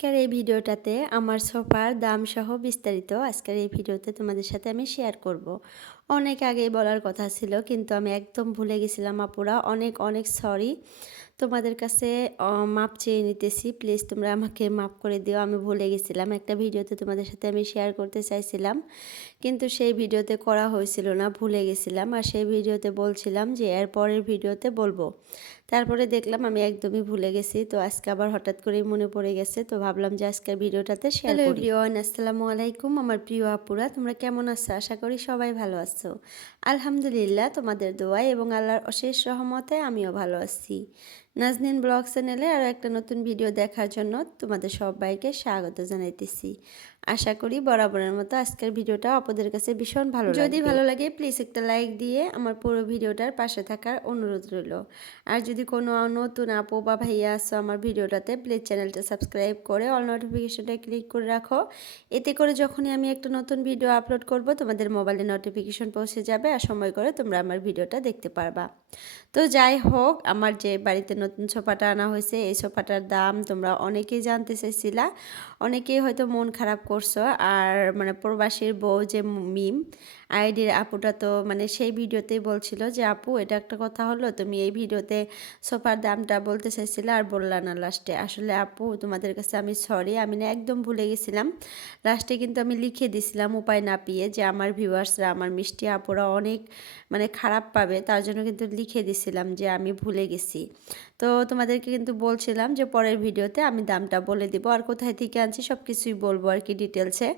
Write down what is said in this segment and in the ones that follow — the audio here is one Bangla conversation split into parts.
আজকের এই ভিডিওটাতে আমার সোফার দাম সহ বিস্তারিত আজকের এই ভিডিওতে তোমাদের সাথে আমি শেয়ার করব। অনেক আগেই বলার কথা ছিল কিন্তু আমি একদম ভুলে গেছিলাম আপুরা, অনেক অনেক সরি। তোমাদের কাছে মাপ চেয়ে নিতেছি, প্লিজ তোমরা আমাকে মাপ করে দিও। আমি ভুলে গেছিলাম, একটা ভিডিওতে তোমাদের সাথে আমি শেয়ার করতে চাইছিলাম কিন্তু সেই ভিডিওতে করা হয়েছিল না, ভুলে গেছিলাম। আর সেই ভিডিওতে বলছিলাম যে এর পরের ভিডিওতে বলবো, তারপরে দেখলাম আমি একদমই ভুলে গেছি। তো আজকে আবার হঠাৎ করেই মনে পড়ে গেছে, তো ভাবলাম যে আজকের ভিডিওটাতে শেয়ার করি। হ্যালো এভরিওয়ান, আসসালামু আলাইকুম আমার প্রিয় আপুরা, তোমরা কেমন আছো? আশা করি সবাই ভালো আছো। আলহামদুলিল্লাহ, তোমাদের দোয়ায় এবং আল্লাহর অশেষ রহমতে আমিও ভালো আছি। নাজনীন ব্লগ চ্যানেলে আরও একটা নতুন ভিডিও দেখার জন্য তোমাদের সবাইকে স্বাগত জানাইতেছি। আশা করি বরাবরের মতো আজকের ভিডিওটা আপনাদের কাছে ভীষণ ভালো লাগবে। যদি ভালো লাগে প্লিজ একটা লাইক দিয়ে আমার পুরো ভিডিওটার পাশে থাকার অনুরোধ রইল। আর যদি কোনো নতুন আপু বা ভাইয়া আসো আমার ভিডিওটাতে, প্লিজ চ্যানেলটা সাবস্ক্রাইব করে অল নোটিফিকেশনটা ক্লিক করে রাখো। এতে করে যখনই আমি একটা নতুন ভিডিও আপলোড করব তোমাদের মোবাইলে নোটিফিকেশন পৌঁছে যাবে আর সময় করে তোমরা আমার ভিডিওটা দেখতে পারবা। তো যাই হোক, আমার যে বাড়িতে নতুন সোফাটা আনা হয়েছে এই সোফাটার দাম তোমরা অনেকেই জানতে চাইছিলা, অনেকেই হয়তো মন খারাপ করছো। আর প্রবাসীর বউ যে মিম আইডির আপুটা, তো সেই ভিডিওতেই বলছিল যে আপু এটা একটা কথা হলো, তুমি এই ভিডিওতে সোফার দামটা বলতে চাইছিলে আর বললা না লাস্টে। আসলে আপু তোমাদের কাছে আমি সরি, আমি না একদম ভুলে গেছিলাম। লাস্টে কিন্তু আমি লিখে দিছিলাম উপায় না পেয়ে যে আমার ভিউয়ার্সরা, আমার মিষ্টি আপুরা অনেক খারাপ পাবে, তার জন্য কিন্তু লিখে দিছিলাম যে আমি ভুলে গেছি। তো তোমাদেরকে কিন্তু বলছিলাম যে পরের ভিডিওতে আমি দামটা বলে দিব আর কোথায় থেকে আনছি সব কিছুই বলবো আর কি ডিটেলসে।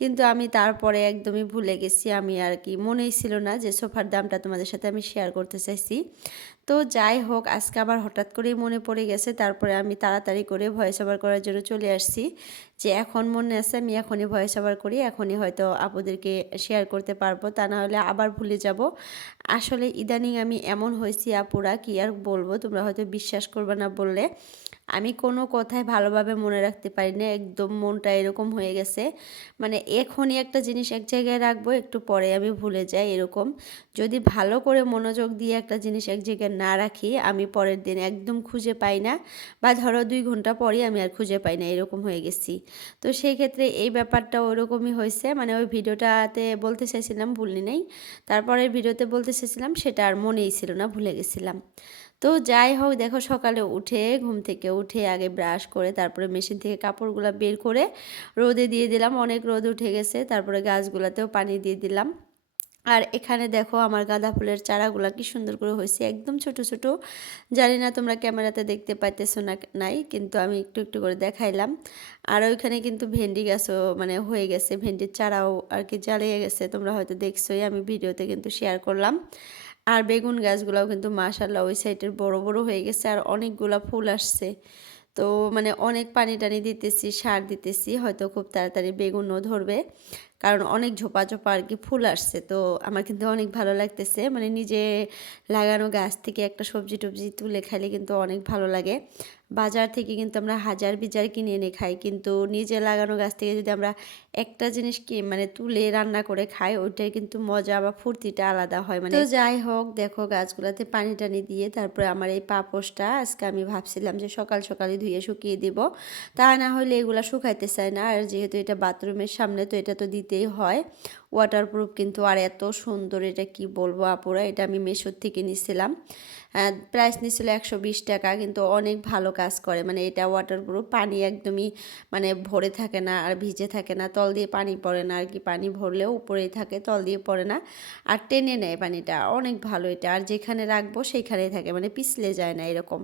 কিন্তু আমি তারপরে একদমই ভুলে গেছি, আমি আর কি মনেই ছিল না যে সোফার দামটা তোমাদের সাথে আমি শেয়ার করতে চাইছি। তো যাই হোক, আজকে আবার হঠাৎ করেই মনে পড়ে গেছে, তারপরে আমি তাড়াতাড়ি করে ভয়েস ওভার করার জন্য চলে আসছি। যে এখন মনে আছে আমি এখনই ভয়েস ওভার করি, এখনই হয়তো আপুদেরকে শেয়ার করতে পারবো, তা না হলে আবার ভুলে যাব। আসলে ইদানিং আমি এমন হয়েছি আপুরা, কি আর বলবো, তোমরা হয়তো বিশ্বাস করবে না বললে। আমি কোনো কথাই ভালোভাবে মনে রাখতে পারি না, একদম মনটা এরকম হয়ে গেছে। এখনই একটা জিনিস এক জায়গায় রাখবো, একটু পরে আমি ভুলে যাই এরকম। যদি ভালো করে মনোযোগ দিয়ে একটা জিনিস এক জায়গায় না রাখি, আমি পরের দিন একদম খুঁজে পাই না, বা ধরো 2 ঘন্টা পরই আমি আর খুঁজে পাই না, এরকম হয়ে গেছি। তো সেই ক্ষেত্রে এই ব্যাপারটা ওরকমই হয়েছে, ওই ভিডিওটাতে বলতে চাইছিলাম ভুলি নেই, তারপরের ভিডিওতে বলতে চেয়েছিলাম সেটা আর মনেই ছিল না, ভুলে গেছিলাম। তো যাই হোক, দেখো সকালে উঠে ঘুম থেকে উঠে আগে ব্রাশ করে তারপরে মেশিন থেকে কাপড়গুলো বের করে রোদে দিয়ে দিলাম, অনেক রোদ উঠে গেছে। তারপরে গাছগুলোতেও পানি দিয়ে দিলাম। আর এখানে দেখো আমার গাঁদা ফুলের চারাগুলো কি সুন্দর করে হয়েছে, একদম ছোট ছোট। জানি না তোমরা ক্যামেরাতে দেখতে পাইতেছো না নাই, কিন্তু আমি একটু একটু করে দেখাইলাম। আর ওইখানে কিন্তু ভেন্ডি গাছও হয়ে গেছে, ভেন্ডির চারাও আর কি জ্বালিয়ে গেছে, তোমরা হয়তো দেখছোই, আমি ভিডিওতে কিন্তু শেয়ার করলাম। আর বেগুন গাছগুলোও কিন্তু মাশাআল্লাহ ওই সাইডের বড় বড় হয়ে গেছে আর অনেকগুলা ফুল আসছে। তো অনেক পানি টানি দিতেছি, সার দিতেছি, হয়তো খুব তাড়াতাড়ি বেগুনও ধরবে, কারণ অনেক ঝোপা ঝোপা আর কি ফুল আসছে। তো আমার কিন্তু অনেক ভালো লাগতেছে, নিজে লাগানো গাছ থেকে একটা সবজি টবজি তুলে খাইলে কিন্তু অনেক ভালো লাগে। বাজার থেকে কিন্তু আমরা হাজার বিজার কিনে এনে খাই, কিন্তু নিজে লাগানো গাছ থেকে যদি আমরা একটা জিনিস কি তুলে রান্না করে খাই, ওইটাই কিন্তু মজা বা ফুর্তিটা আলাদা হয়। তো যাই হোক, দেখো গাছগুলোতে পানি টানি দিয়ে তারপরে আমার এই পাপোশটা আজকে আমি ভাবছিলাম যে সকাল সকালই ধুয়ে শুকিয়ে দিব, তা না হলে এগুলা শুকাইতে চায় না। আর যেহেতু এটা বাথরুমের সামনে, তো এটা তো দিতেই হয়, ওয়াটারপ্রুফ কিন্তু। আর এত সুন্দর, এটা কি বলবো আপুরা, এটা আমি মেশোর থেকে নিছিলাম। প্রাইস নিছিল 120 টাকা, কিন্তু অনেক ভালো কাজ করে। এটা ওয়াটারপ্রুফ, পানি একদমই ভরে থাকে না আর ভিজে থাকে না, তল দিয়ে পানি পড়ে না আর কি, পানি ভরলেও উপরেই থাকে, তল দিয়ে পড়ে না, আর টেনে নেয় পানিটা, অনেক ভালো এটা। আর যেখানে রাখবো সেইখানেই থাকে, পিছলে যায় না এরকম।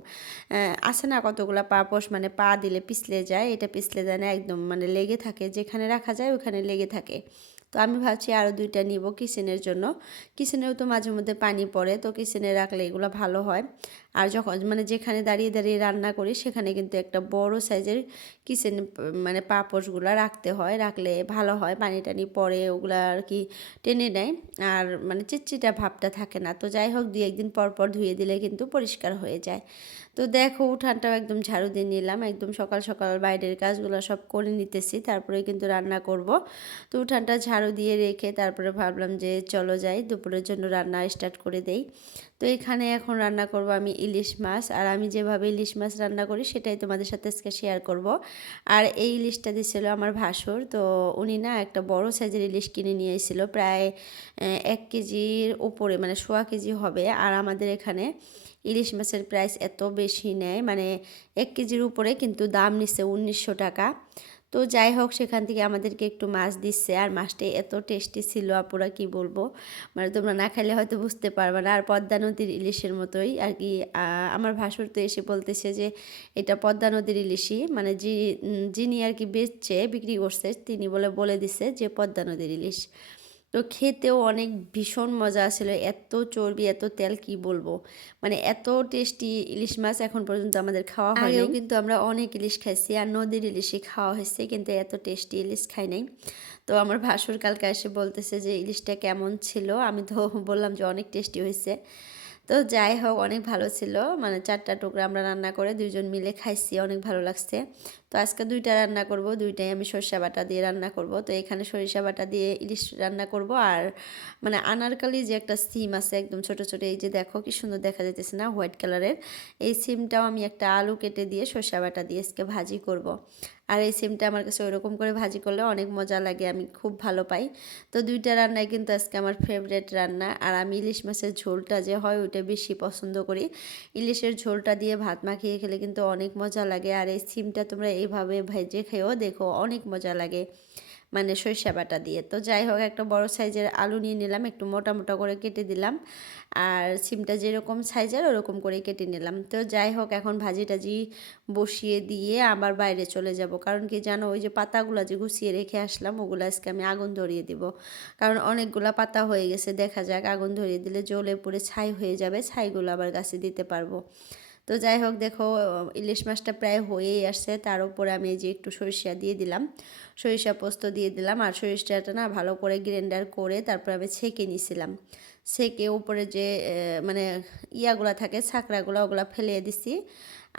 আছে না কতগুলা পাপোশ পা দিলে পিছলে যায়, এটা পিছলে যায় না, একদম লেগে থাকে, যেখানে রাখা যায় ওখানে লেগে থাকে। তো আমি ভাবছি আরও 2টা নিব কিচেনের জন্য, কিচেনেও তো মাঝে মধ্যে পানি পড়ে, তো কিচেনে রাখলে এগুলো ভালো হয়। আর যখন যেখানে দাঁড়িয়ে দাঁড়িয়ে রান্না করি সেখানে কিন্তু একটা বড় সাইজের কিচেন পাপোশগুলো রাখতে হয়, রাখলে ভালো হয়, পানি টানি পড়ে ওগুলো আর কি টেনে নেয়, আর চিটচিটা ভাবটা থাকে না। তো যাই হোক, 2-1 দিন পর পর ধুয়ে দিলে কিন্তু পরিষ্কার হয়ে যায়। তো দেখো উঠানটাও একদম ঝাড়ু দিয়ে নিলাম, একদম সকাল সকাল বাইরের কাজগুলো সব করে নিতেছি, তারপরে কিন্তু রান্না করব। তো উঠানটা ঝাড়ু দিয়ে রেখে তারপরে ভাবলাম যে চলো যাই দুপুরের জন্য রান্না স্টার্ট করে দেই। তো তো এখানে এখন রান্না করব আমি ইলিশ মাছ, আর আমি যেভাবে ইলিশ মাছ রান্না করি সেটাই তোমাদের সাথে আজকে শেয়ার করব। আর এই ইলিশটা দিছিল আমার ভাসুর, তো উনি না একটা বড় সাইজের ইলিশ কিনে নিয়ে এসেছিল, প্রায় 1 কেজির উপরে, মানে 1.25 কেজি হবে। আর আমাদের এখানে ইলিশ মাছের প্রাইস এত বেশি নেয়, মানে 1 কেজির উপরে, কিন্তু দাম নিচ্ছে 1900 টাকা। তো যাই হোক, সেখান থেকে আমাদেরকে একটু মাছ দিচ্ছে, আর মাছটা এত টেস্টি ছিল আপুরা, কি বলবো, মানে তোমরা না খাইলে হয়তো বুঝতে পারবে না। আর পদ্মা নদীর ইলিশের মতোই আর কি। আমার ভাসুর তো এসে বলতেছে যে এটা পদ্মা নদীর ইলিশই, মানে যিনি আর কি বেচছে, বিক্রি করছে, তিনি বলে দিছে যে পদ্মা নদীর ইলিশ। তো খেতেও অনেক ভীষণ মজা ছিল, এত চর্বি এত তেল, কি বলবো, মানে এত টেস্টি ইলিশ মাছ এখন পর্যন্ত আমাদের খাওয়া হয়নি। আগেও কিন্তু আমরা অনেক ইলিশ খাইছি, আর নদীর ইলিশই খাওয়া হয়েছে, কিন্তু এত টেস্টি ইলিশ খাই নাই। তো আমার ভাসুর কালকে এসে বলতেছে যে ইলিশটা কেমন ছিল, আমি তো বললাম যে অনেক টেস্টি হয়েছে। তো যাই হোক, অনেক ভালো ছিল, মানে 4টা টুকরা আমরা রান্না করে 2জন মিলে খাইছি, অনেক ভালো লাগছে। তো আজকে 2টা রান্না করব, 2টাই আমি সরিষা বাটা দিয়ে রান্না করব। তো এখানে সরিষা বাটা দিয়ে ইলিশ রান্না করব। আর মানে আনারকালি যে একটা সিম আছে একদম ছোট ছোট, এই যে দেখো কি সুন্দর দেখা যাইতেছে না, হোয়াইট কালারের, এই সিমটাও আমি একটা আলু কেটে দিয়ে সরিষা বাটা দিয়ে আজকে ভাজি করব। আর এই সিমটা আমার কাছে ওইরকম করে ভাজি করলে অনেক মজা লাগে, আমি খুব ভালো পাই। তো 2টা রান্নাই কিন্তু আজকে আমার ফেভারেট রান্না। আর আমি ইলিশ মাছের ঝোলটা যে হয় ওইটা বেশি পছন্দ করি। ইলিশের ঝোলটা দিয়ে ভাত মাখিয়ে খেলে কিন্তু অনেক মজা লাগে। আর এই সিমটা তোমরা এইভাবে ভেজে খেয়েও দেখো, অনেক মজা লাগে, মানে সরিষা বাটা দিয়ে। তো যাই হোক, একটা বড় সাইজের আলু নিয়ে নিলাম, একটু মোটা মোটা করে কেটে দিলাম, আর সিমটা যেরকম সাইজের ওরকম করে কেটে নিলাম। তো যাই হোক, এখন ভাজি টাজি বসিয়ে দিয়ে আবার বাইরে চলে যাব, কারণ কি জানো, ওই যে পাতাগুলো যে গুছিয়ে রেখে আসলাম ওগুলো আজকে আমি আগুন ধরিয়ে দিব, কারণ অনেকগুলা পাতা হয়ে গেছে, দেখা যাক, আগুন ধরিয়ে দিলে জ্বলে পুড়ে ছাই হয়ে যাবে, ছাইগুলো আবার গাছে দিতে পারবো। তো যাই হোক, দেখো ইলিশ মাছটা প্রায় হয়েই আসছে, তার উপরে আমি এই যে একটু সরিষা দিয়ে দিলাম, সরিষা পোস্ত দিয়ে দিলাম। আর সরিষাটা না ভালো করে গ্রাইন্ডার করে তারপর আমি ছেঁকে নিয়েছিলাম, ছেঁকে উপরে যে মানে ইয়াগুলা থাকে, ছাকড়াগুলো, ওগুলা ফেলে দিছি।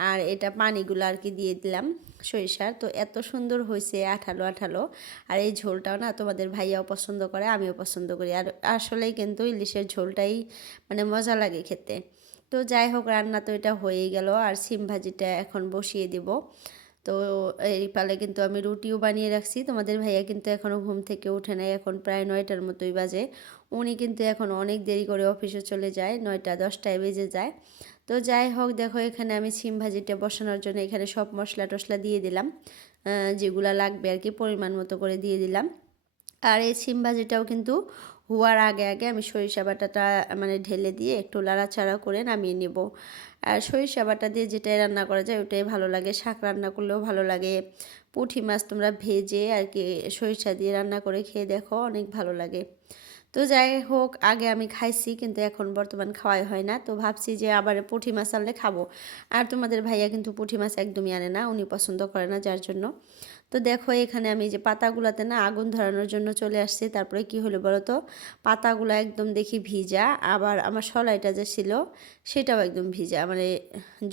আর এটা পানিগুলো আর কি দিয়ে দিলাম সরিষার। তো এত সুন্দর হয়েছে, আঠালো আঠালো। আর এই ঝোলটাও না তোমাদের ভাইয়াও পছন্দ করে, আমিও পছন্দ করি। আর আসলেই কিন্তু ইলিশের ঝোলটাই মানে মজা লাগে খেতে। তো যাই হোক, রান্না তো এটা হয়েই গেল, আর সিম ভাজিটা এখন বসিয়ে দিব। তো এই পালে কিন্তু আমি রুটিও বানিয়ে রাখছি। তোমাদের ভাইয়া কিন্তু এখনও ঘুম থেকে উঠে নাই, এখন প্রায় 9টার মতোই বাজে। উনি কিন্তু এখন অনেক দেরি করে অফিসে চলে যায়, 9টা 10টায় বেজে যায়। তো যাই হোক, দেখো এখানে আমি সিম ভাজিটা বসানোর জন্য এখানে সব মশলা টশলা দিয়ে দিলাম, যেগুলা লাগবে আর কি পরিমাণ মতো করে দিয়ে দিলাম। আর এই সিম ভাজিটাও কিন্তু হওয়ার আগে আগে আমি সরিষা বাটাটা মানে ঢেলে দিয়ে একটু লাড়াচাড়া করে নামিয়ে নেব। আর সরিষা বাটা দিয়ে যেটাই রান্না করা যায় ওটাই ভালো লাগে, শাক রান্না করলেও ভালো লাগে। পুঁটি মাছ তোমরা ভেজে আর কি সরিষা দিয়ে রান্না করে খেয়ে দেখো, অনেক ভালো লাগে। তো যাই হোক, আগে আমি খাইছি, কিন্তু এখন বর্তমান খাওয়াই হয় না। তো ভাবছি যে আবার পুঁটি মাছ আনলে খাবো। আর তোমাদের ভাইয়া কিন্তু পুঁটি মাছ একদমই আনে না, উনি পছন্দ করে না, যার জন্য। তো দেখো এখানে আমি যে পাতাগুলাতে না আগুন ধরানোর জন্য চলে আসছি, তারপরে কি হলো বলো তো, পাতাগুলো একদম দেখি ভিজা, আবার আমার সলাইটা যে ছিল সেটাও একদম ভিজা, মানে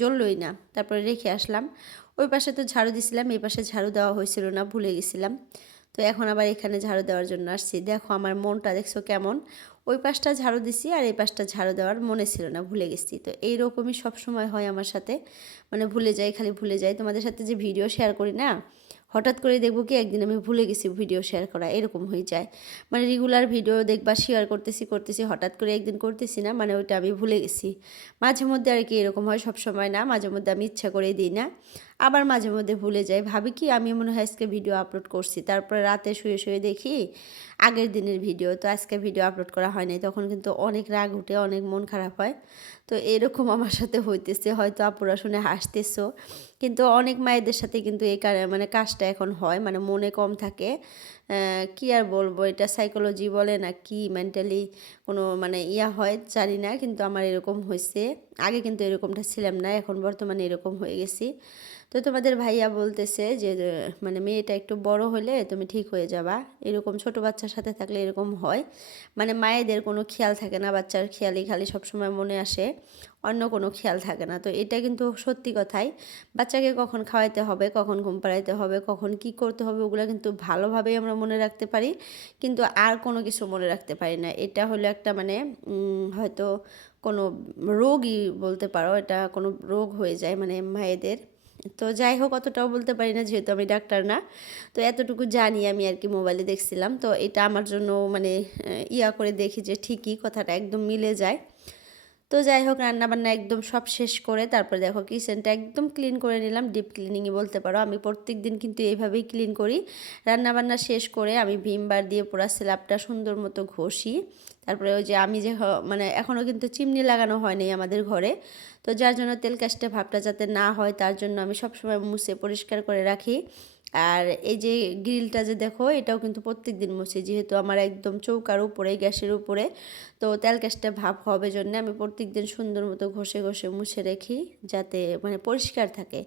জ্বললই না। তারপরে রেখে আসলাম, ওই পাশে তো ঝাড়ু দিছিলাম, এই পাশে ঝাড়ু দেওয়া হয়েছিল না, ভুলে গেছিলাম। তো এখন আবার এখানে ঝাড়ু দেওয়ার জন্য আসছি। দেখো আমার মনটা দেখছো কেমন, ওই পাশটা ঝাড়ু দিছি আর এই পাশটা ঝাড়ু দেওয়ার মনে ছিল না, ভুলে গেছি। তো এইরকমই সব সময় হয় আমার সাথে, মানে ভুলে যাই, খালি ভুলে যাই। তোমাদের সাথে যে ভিডিও শেয়ার করি না, হঠাৎ করে দেখবো কি একদিন আমি ভুলে গেছি ভিডিও শেয়ার করা, এরকম হয়ে যায়। মানে রেগুলার ভিডিও দেখবা শেয়ার করতেছি, হঠাৎ করে একদিন করতেছি না, মানে ওইটা আমি ভুলে গেছি। মাঝে মধ্যে আর কি এরকম হয়, সব সময় না, মাঝে মধ্যে আমি ইচ্ছা করেই দিই না, আবার মাঝে মধ্যে ভুলে যাই, ভাবি কি আমি মনে হয় আজকে ভিডিও আপলোড করছি, তারপরে রাতে শুয়ে শুয়ে দেখি আগের দিনের ভিডিও, তো আজকে ভিডিও আপলোড করা হয়নি, তখন কিন্তু অনেক রাগ উঠে, অনেক মন খারাপ হয়। তো এরকম আমার সাথে হইতেছে, হয়তো আপুরা শুনে হাসতেছো, কিন্তু অনেক মায়েদের সাথে কিন্তু এই মানে কাজটা এখন হয়, মানে মনে কম থাকে। কি আর বলবো, এটা সাইকোলজি বলে না কি, মেন্টালি কোনো মানে ইয়া হয় জানি না, কিন্তু আমার এরকম হয়েছে। আগে কিন্তু এরকমটা ছিলাম না, এখন বর্তমানে এরকম হয়ে গেছি। তো তোমাদের ভাইয়া বলতেছে যে মানে মেয়েটা একটু বড় হলে তুমি ঠিক হয়ে যাবা, এরকম ছোট বাচ্চার সাথে থাকলে এরকম হয়, মানে মায়েদের কোনো খেয়াল থাকে না, বাচ্চার খেয়ালই খালি সবসময় মনে আসে, অন্য কোনো খেয়াল থাকে না। তো এটা কিন্তু সত্যি কথাই, বাচ্চাকে কখন খাওয়াইতে হবে, কখন ঘুম পাড়াইতে হবে, কখন কি করতে হবে, ওগুলো কিন্তু ভালোভাবেই আমরা মনে রাখতে পারি, কিন্তু আর কোনো কিছু মনে রাখতে পারি না। এটা হলো একটা মানে হয়তো কোনো রোগই বলতে পারো, এটা কোনো রোগ হয়ে যায় মানে মায়েদের। তো যাই হোক অতটাও বলতে পারি না যেহেতু আমি ডাক্তার না, তো এতটুকু জানি আমি আর কি, মোবাইলে দেখছিলাম। তো এটা আমার জন্য মানে ইয়া করে দেখি যে ঠিকই কথাটা একদম মিলে যায়। তো যাই হোক রান্নাবান্না একদম সব শেষ করে তারপরে দেখো কিচেনটা একদম ক্লিন করে নিলাম, ডিপ ক্লিনিংই বলতে পারো। আমি প্রত্যেক দিন কিন্তু এইভাবেই ক্লিন করি। রান্নাবান্না শেষ করে আমি ভিম বার দিয়ে পুরো স্ল্যাবটা সুন্দর মতো ঘষি। তারপরে ওই যে আমি যে মানে এখনও কিন্তু চিমনি লাগানো হয়নি আমাদের ঘরে, তো যার জন্য তেল কাস্টে ভাবটা যাতে না হয় তার জন্য আমি সবসময় মুছে পরিষ্কার করে রাখি। আর এই যে গ্রিলটা যে দেখো এটাও কিন্তু প্রত্যেক দিন মুছি, যেহেতু আমার একদম চৌকার উপরে গ্যাসের উপরে, তো তেল কাজটা ভাব হবে জন্য আমি প্রত্যেক দিন সুন্দর মতো ঘষে ঘষে মুছে রাখি, যাতে মানে পরিষ্কার থাকে,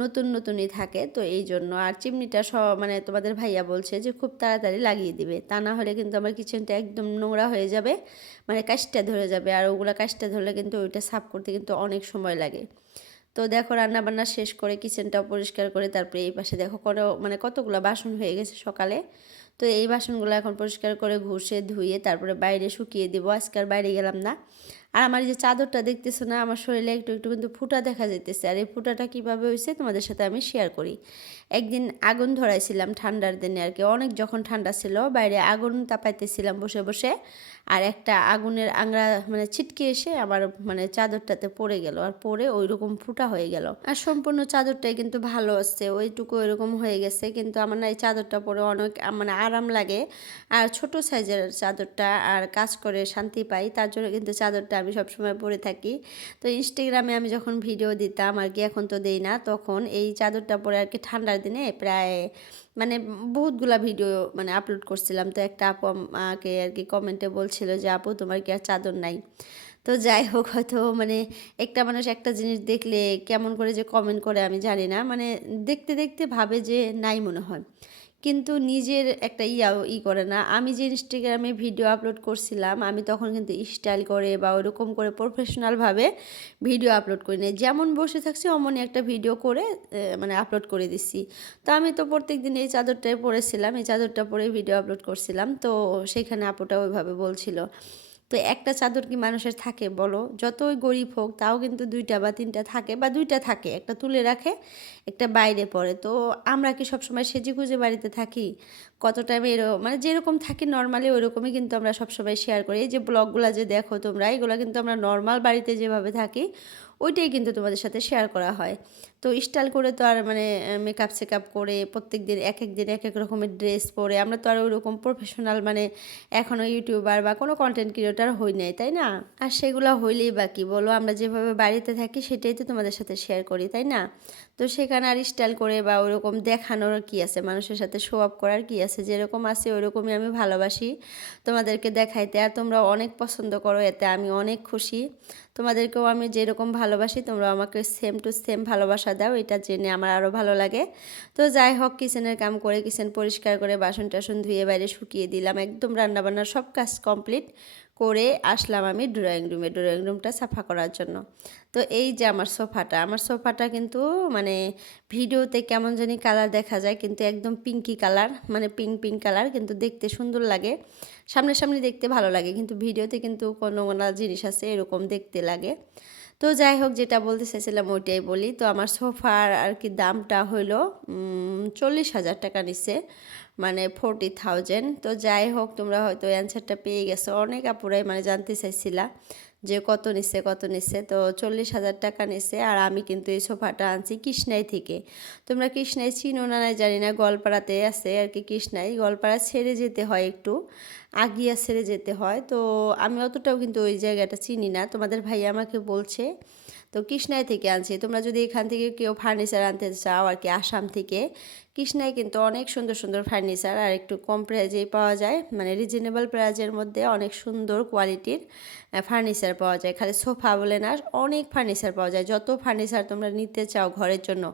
নতুন নতুনই থাকে। তো এই জন্য আর চিমনিটা সব মানে তোমাদের ভাইয়া বলছে যে খুব তাড়াতাড়ি লাগিয়ে দিবে, তা না হলে কিন্তু আমার কিচেনটা একদম নোংরা হয়ে যাবে, মানে কাশটা ধরে যাবে। আর ওগুলো কাশটা ধরলে কিন্তু ওইটা সাফ করতে কিন্তু অনেক সময় লাগে। তো দেখো রান্নাবান্না শেষ করে কিচেনটাও পরিষ্কার করে তারপরে এই পাশে দেখো মানে কতগুলো বাসন হয়ে গেছে সকালে। তো এই বাসনগুলো এখন পরিষ্কার করে ঘষে ধুয়ে তারপরে বাইরে শুকিয়ে দেবো, আজকে আর বাইরে গেলাম না। আর আমার যে চাদরটা দেখতেছো না, আমার শরীরে একটু একটু কিন্তু ফুটা দেখা যেতেছে, আর এই ফুটাটা কীভাবে হয়েছে তোমাদের সাথে আমি শেয়ার করি। একদিন আগুন ধরাইছিলাম ঠান্ডার দিনে আর কি, অনেক যখন ঠান্ডা ছিল বাইরে আগুন তাপাইতেছিলাম বসে বসে, আর একটা আগুনের আংড়া মানে ছিটকে এসে আমার মানে চাদরটাতে পড়ে গেল, আর পড়ে ওই রকম ফুটা হয়ে গেল। আর সম্পূর্ণ চাদরটাই কিন্তু ভালো আছে, ওইটুকু ওইরকম হয়ে গেছে, কিন্তু আমার না এই চাদরটা পরে অনেক মানে আরাম লাগে। আর ছোট সাইজের চাদরটা, আর কাজ করে শান্তি পাই, তার জন্য কিন্তু চাদরটা আমি সবসময় পরে থাকি। তো ইনস্টাগ্রামে আমি যখন ভিডিও দিতাম আর কি, এখন তো দেই না, তখন এই চাদরটা পরে আর কি ঠান্ডার দিনে প্রায় মানে বহুতগুলা ভিডিও মানে আপলোড করছিলাম। তো একটা আপু আমাকে আর কি কমেন্টে বলছিল যে আপু তোমার কি আর চাদর নাই। তো যাই হোক হয়তো মানে একটা মানুষ একটা জিনিস দেখলে কেমন করে যে কমেন্ট করে আমি জানি না, মানে দেখতে দেখতে ভাবে যে নাই মনে হয়, কিন্তু নিজের একটা করে না। আমি যে ইনস্টাগ্রামে ভিডিও আপলোড করছিলাম আমি তখন কিন্তু স্টাইল করে বা ওইরকম করে প্রফেশনালভাবে ভিডিও আপলোড করি না, যেমন বসে থাকছি অমনই একটা ভিডিও করে মানে আপলোড করে দিচ্ছি। তো আমি তো প্রত্যেক দিন এই চাদরটাই পরেছিলাম, এই চাদরটা পরে ভিডিও আপলোড করছিলাম, তো সেখানে আপুটা ওইভাবে বলছিল। তো একটা চাদর কি মানুষের থাকে বলো, যতই গরিব হোক তাও কিন্তু দুইটা বা তিনটা থাকে, বা দুইটা থাকে, একটা তুলে রাখে একটা বাইরে পড়ে। তো আমরা কি সবসময় সেজে গুজে বাড়িতে থাকি? কত টাইমে মানে যেরকম থাকি নর্মালি ওইরকমই কিন্তু আমরা সবসময় শেয়ার করি। এই যে ব্লগগুলো যে দেখো তোমরা, এগুলো কিন্তু আমরা নর্মাল বাড়িতে যেভাবে থাকি ওইটাই কিন্তু তোমাদের সাথে শেয়ার করা হয়। তো স্টাইল করে তো আর মানে মেকআপ সেকআপ করে প্রত্যেক দিন এক এক দিন এক এক রকমের ড্রেস পরে আমরা তো আর ওইরকম প্রফেশনাল মানে এখনও ইউটিউবার বা কোনো কন্টেন্ট ক্রিয়েটার হই নাই, তাই না? আর সেগুলো হইলেই বা কি বলো, আমরা যেভাবে বাড়িতে থাকি সেটাই তো তোমাদের সাথে শেয়ার করি, তাই না? তো সেখানে আর স্টাইল করে বা ওইরকম দেখানোর কি আছে, মানুষের সাথে শো আপ করার কি আছে, যেরকম আছে ওইরকমই আমি ভালোবাসি তোমাদেরকে দেখাইতে, আর তোমরা অনেক পছন্দ করো, এতে আমি অনেক খুশি। তোমাদেরকেও আমি যেরকম ভালোবাসি তোমরা আমাকে সেম টু সেম ভালোবাসা দাও, এটা জেনে আমার আরও ভালো লাগে। তো যাই হোক কিচেনের কাম করে কিচেন পরিষ্কার করে বাসন টাসন ধুয়ে বাইরে শুকিয়ে দিলাম, একদম রান্নাবান্নার সব কাজ কমপ্লিট করে আসলাম আমি ড্রয়িং রুমটা সাফা করার জন্য। তো এই যে আমার সোফাটা কিন্তু মানে ভিডিওতে কেমন জানি কালার দেখা যায়, কিন্তু একদম পিঙ্কি কালার, মানে পিঙ্ক পিঙ্ক কালার, কিন্তু দেখতে সুন্দর লাগে, সামনাসামনি দেখতে ভালো লাগে, কিন্তু ভিডিওতে কিন্তু কোনো কোনো জিনিস আছে এরকম দেখতে লাগে। তো যাই হোক যেটা বলতে চাইছিলাম ওইটাই বলি। তো আমার সোফার আর কি দামটা হইলো 40,000 টাকা নিচ্ছে, মানে 40,000। তো যাই হোক তোমরা হয়তো অ্যান্সারটা পেয়ে গেছো, অনেক আপুরাই মানে জানতে চাইছিলা যে কত নিচ্ছে। তো 40,000 টাকা নিচ্ছে। আর আমি কিন্তু এই সোফাটা আনছি কৃষ্ণাই থেকে। তোমরা কৃষ্ণাই চিনো না নাই জানি না, গোয়ালপাড়াতে আছে আর কি কৃষ্ণাই, গোয়ালপাড়া ছেড়ে যেতে হয়, একটু আগিয়া ছেড়ে যেতে হয়। তো আমি অতটাও কিন্তু ওই জায়গাটা চিনি না, তোমাদের ভাই আমাকে বলছে। তো কৃষ্ণাই থেকে আনছি। তোমরা যদি এখান থেকে কেউ ফার্নিচার আনতে চাও আর কি আসাম থেকে, কৃষ্ণায় কিন্তু অনেক সুন্দর সুন্দর ফার্নিচার আর একটু কম প্রাইজেই পাওয়া যায়, মানে রিজনেবল প্রাইজের মধ্যে অনেক সুন্দর কোয়ালিটির ফার্নিচার পাওয়া যায়। খালি সোফা বলে না, অনেক ফার্নিচার পাওয়া যায়, যত ফার্নিচার তোমরা নিতে চাও ঘরের জন্য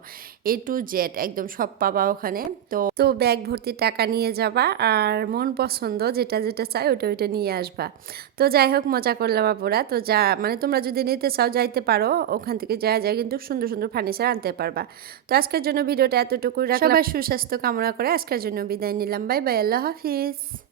A to Z একদম সব পাবা ওখানে। তো তো ব্যাগ ভর্তি টাকা নিয়ে যাবা, আর মন পছন্দ যেটা যেটা চাই ওইটা ওইটা নিয়ে আসবা। তো যাই হোক মজা করলাম আপুরা। তো যা মানে তোমরা যদি নিতে চাও যাইতে পারো, ওখান থেকে যায় কিন্তু সুন্দর সুন্দর ফার্নিচার আনতে পারবা। তো আজকের জন্য ভিডিওটা এতটুকুই রাখলাম। সবাই সুস্বাস্থ্য কামনা করে আজকের জন্য বিদায় নিলাম। বাই বাই, আল্লাহ হাফিজ।